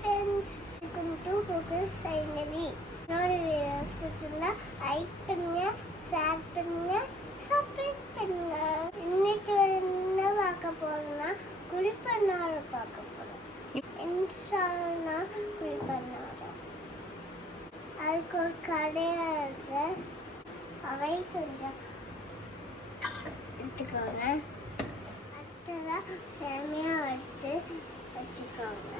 Friends, welcome to cookers Sainavi. என்னோட videos பிடிச்சிருந்தா like பண்ணுங்க, ஷேர் பண்ணுங்க, சப்ஸ்கிரைப் பண்ணுங்க. இன்னைக்கு என்ன பார்க்க போறோம்னா குழிப்பன்னார பார்க்க போறோம். இன்ஸ்டால்னா குழிப்பன்னார அதுக்கு ஒரு கடையாக அவை கொஞ்சம் எடுத்துக்கோங்க. அடுத்ததாக சேமியா எடுத்து வச்சுக்கோங்க.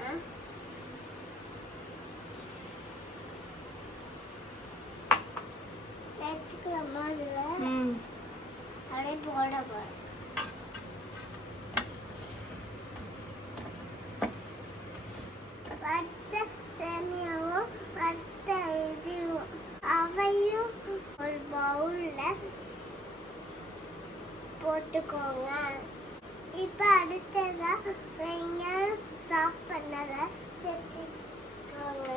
எடுத்துக்கலாமா? அதில் அப்படியே போட போகிறேன். வறுத்த சேமியாவும் வறுத்த இதுவும் அவையும் ஒரு பவுலில் போட்டுக்கோங்க. இப்போ அடுத்ததாக வெங்காயம் சாப் பண்ணதை சேர்த்துக்கோங்க.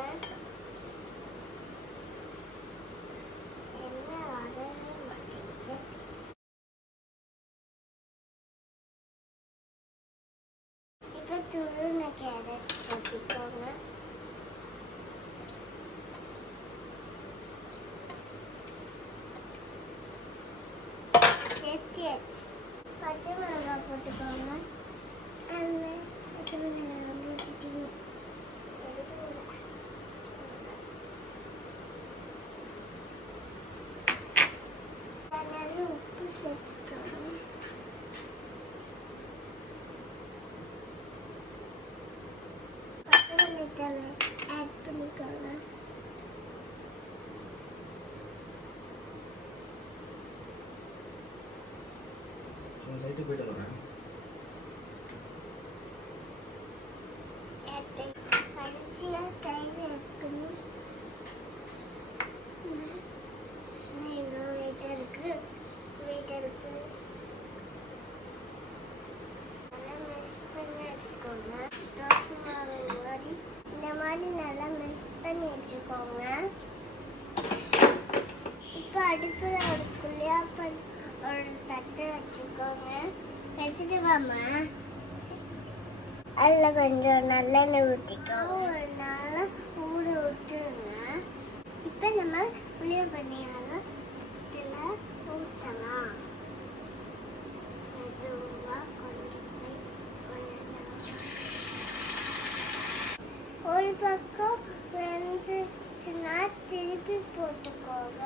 என்ன வரவே மாட்டேங்குது. இப்போ துருவின கேரட் சேர்த்துக்கோங்க. சேர்த்தியாச்சு. பச்சை மிளகாய் போட்டுக்கோங்க. பச்சை மிளகாய் முடிச்சிட்டிங்க. உப்பு சேர்த்துக்கோங்க. பச்சை மிளகாய் ஆட் பண்ணிக்கோங்க. கடைசியாக தயிர் எடுக்கணும். இவ்வளோ வெயிட்டாக இருக்கு. நல்லா மிக்ஸ் பண்ணி எடுத்துக்கோங்க. தோசை மாவு மாதிரி இந்த மாதிரி நல்லா மிக்ஸ் பண்ணி வச்சுக்கோங்க. இப்போ அடுப்பில் ஒரு குழியாப்பம் ஒரு தட்டை வச்சுக்கோங்க. எடுத்துட்டு வாமா. அதில் கொஞ்சம் நல்லெண்ணெய் ஊற்றிக்கோங்க. ஒரு நாள் ஊற விட்டுருங்க. இப்போ நம்ம புளிய பண்ணியால இதில் ஊற்றலாம். மெதுவாக கொண்டு போய் ஒரு பக்கம் வெந்துச்சுன்னா திருப்பி போட்டுக்கோங்க.